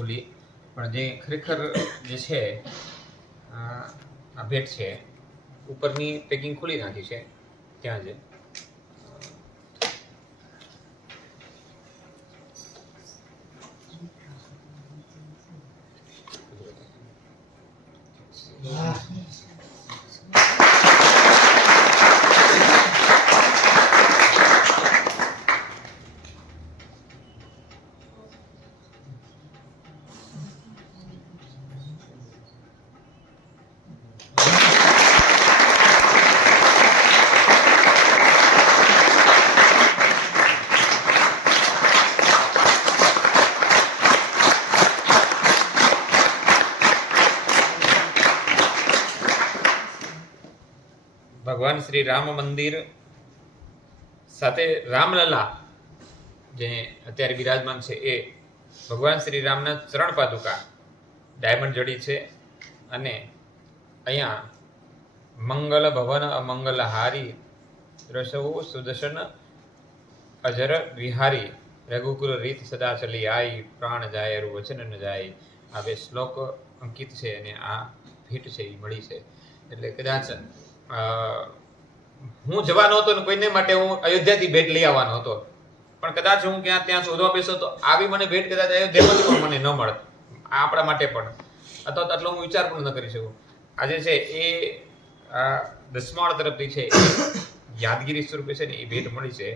ખુલી, પણ જે ખરેખર જે છે આ ભેટ છે ઉપરની પેકિંગ ખુલી નાખી છે ત્યાં જ. ભગવાન શ્રી રામ મંદિર સાથે રામલલા જે અત્યારે વિરાજમાન છે એ ભગવાન શ્રી રામના ચરણ પાદુકા ડાયમંડ જડી છે. અને અહીંયા મંગલ ભવન અમંગલ હારી રસવો સુદર્શન અજર વિહારી રઘુકુલ રીત સદા ચલી આઈ પ્રાણ જાય અરુ વચન ન જાય. આ બે શ્લોક અંકિત છે અને આ ભેટ છે એ મળી છે. એટલે કદાચ હું જવાનો હતો ને કોઈને માટે હું અયોધ્યાથી ભેટ લઈ આવવાનો હતો, પણ કદાચ હું ત્યાં શોધવા બેસો તો આવી મને ભેટ કદાચ અયોધ્યામાંથી પણ મને ન મળે. આપણા માટે પણ અથવા તો આટલો હું વિચાર પણ ન કરી શકું. આજે છે એ દસમાળ તરફથી છે યાદગીરી સ્વરૂપે છે ને એ ભેટ મળી છે.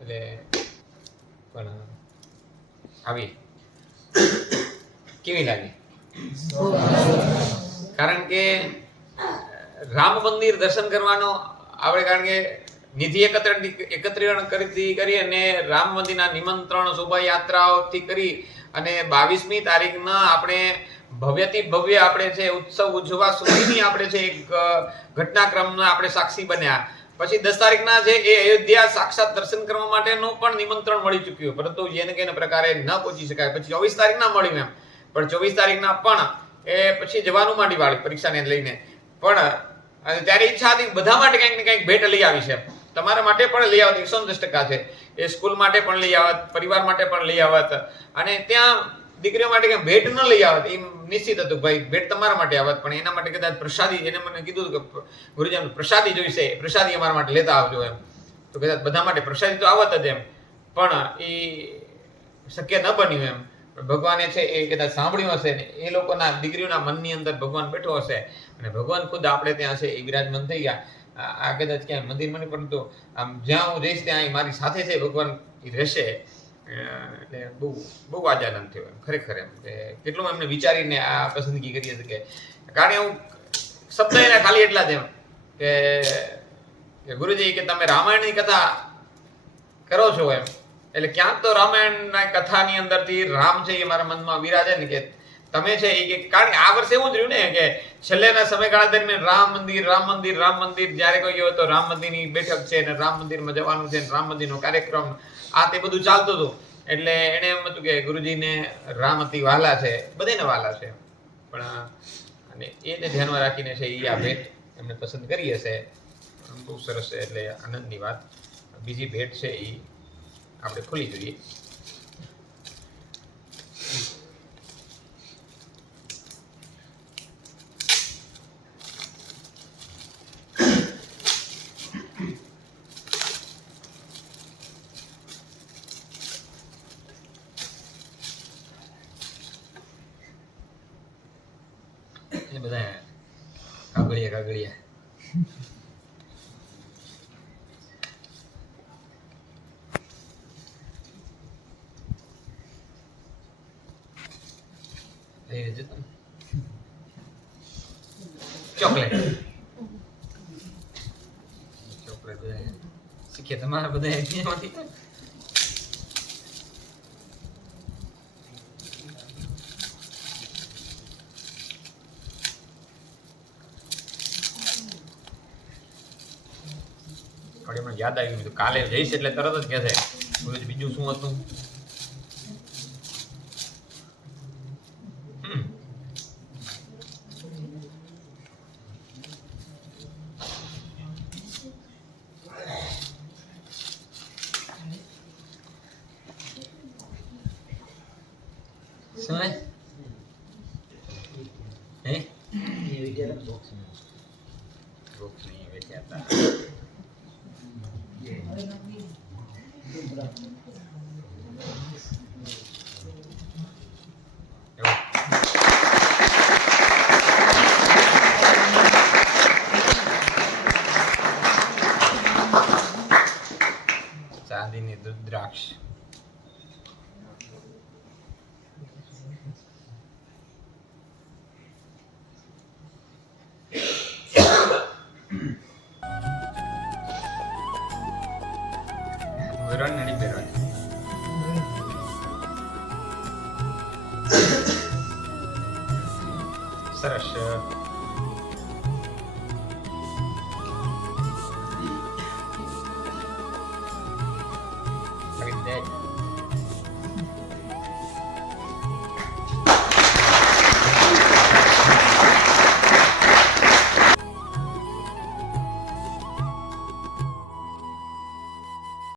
એટલે પણ આવી કેવી લાગી? કારણ કે રામ મંદિર દર્શન કરવાનો આપણે, કારણ કે નિધિ એકત્રીકરણ કરી અને રામ મંદિરના નિમંત્રણ શોભાયાત્રાઓથી કરી અને 22મી તારીખના આપણે ભવ્યથી ભવ્ય આપણે છે ઉત્સવ ઉજવવા સુધીની આપણે છે એક ઘટનાક્રમના આપણે સાક્ષી બન્યા. પછી 10 તારીખના છે એ અયોધ્યા સાક્ષાત દર્શન કરવા માટેનું પણ નિમંત્રણ મળી ચૂક્યું, પરંતુ જેને કેને પ્રકારે ન પહોંચી શકાય. પછી 24 તારીખના મળ્યું એમ, પણ 24 તારીખના પણ એ પછી જવાનું માંડી વાળી પરીક્ષાને લઈને. પણ ત્યારે ઈચ્છા હતી બધા માટે કંઈક ને કંઈક ભેટ લઈ આવી છે. તમારા માટે પણ લઈ આવત 110% છે. એ સ્કૂલ માટે પણ લઈ આવત, પરિવાર માટે પણ લઈ આવત, અને ત્યાં દીકરીઓ માટે કંઈ ભેટ ન લઈ આવત એ નિશ્ચિત હતું. ભાઈ ભેટ તમારા માટે આવત, પણ એના માટે કદાચ પ્રસાદી, એને મને કીધું કે ગુરુજી પ્રસાદી જોઈશે, પ્રસાદી અમારા માટે લેતા આવજો એમ. તો કદાચ બધા માટે પ્રસાદી તો આવત જ એમ, પણ એ શક્ય ન બન્યું એમ. ભગવાને છે એ કદાચ સાંભળ્યું હશે ને એ લોકોના દીકરીઓના મનની અંદર ભગવાન બેઠો હશે અને ભગવાન ખુદ આપણે ત્યાં છે એ વિરાજમાન થઈ ગયા. આ કદાચ ક્યાંય મંદિરમાં નહીં, પરંતુ આમ જ્યાં હું જઈશ ત્યાં મારી સાથે છે ભગવાન એ રહેશે. એટલે બહુ બહુ આજ આનંદ થયો એમ ખરેખર એમ કે કેટલું એમને વિચારીને આ પસંદગી કરી હતી. કે કારણ કે હું શબ્દ એના ખાલી એટલા જ એમ કે ગુરુજી કે તમે રામાયણની કથા કરો છો એમ, એટલે ક્યાંક તો રામાયણના કથાની અંદરથી રામ છે એ મારા મનમાં વિરાજે ને કે તમે છે એ, કારણ કે આ વર્ષે એવું જ રહ્યું ને કે છેલ્લેના સમયગાળા દરમિયાન રામ મંદિર જ્યારે કોઈ ગયો તો રામ મંદિરની બેઠક છે ને રામ મંદિરમાં જવાનું છે ને રામ મંદિરનો કાર્યક્રમ આ તે બધું ચાલતું હતું. એટલે એને એમ હતું કે ગુરુજીને રામ અતિ વહાલા છે, બધાને વહાલા છે, પણ અને એને ધ્યાનમાં રાખીને છે એ આ ભેટ એમને પસંદ કરી હશે. બહુ સરસ છે, એટલે આનંદની વાત. બીજી ભેટ છે એ આપણે ખોલી જોઈએ. એ બધા કાગળિયા ચોકલેટ શીખે તમારા બધા અહીંયામાંથી. મને યાદ આવી ગયું, કાલે જઈશ એટલે તરત જ કહેશે બીજું શું હતું. વૃક્ષ નહીં વેચ્યા હતા. ચાંદીની રુદ્રાક્ષ. રણનળી પહેરવાની. સરસ.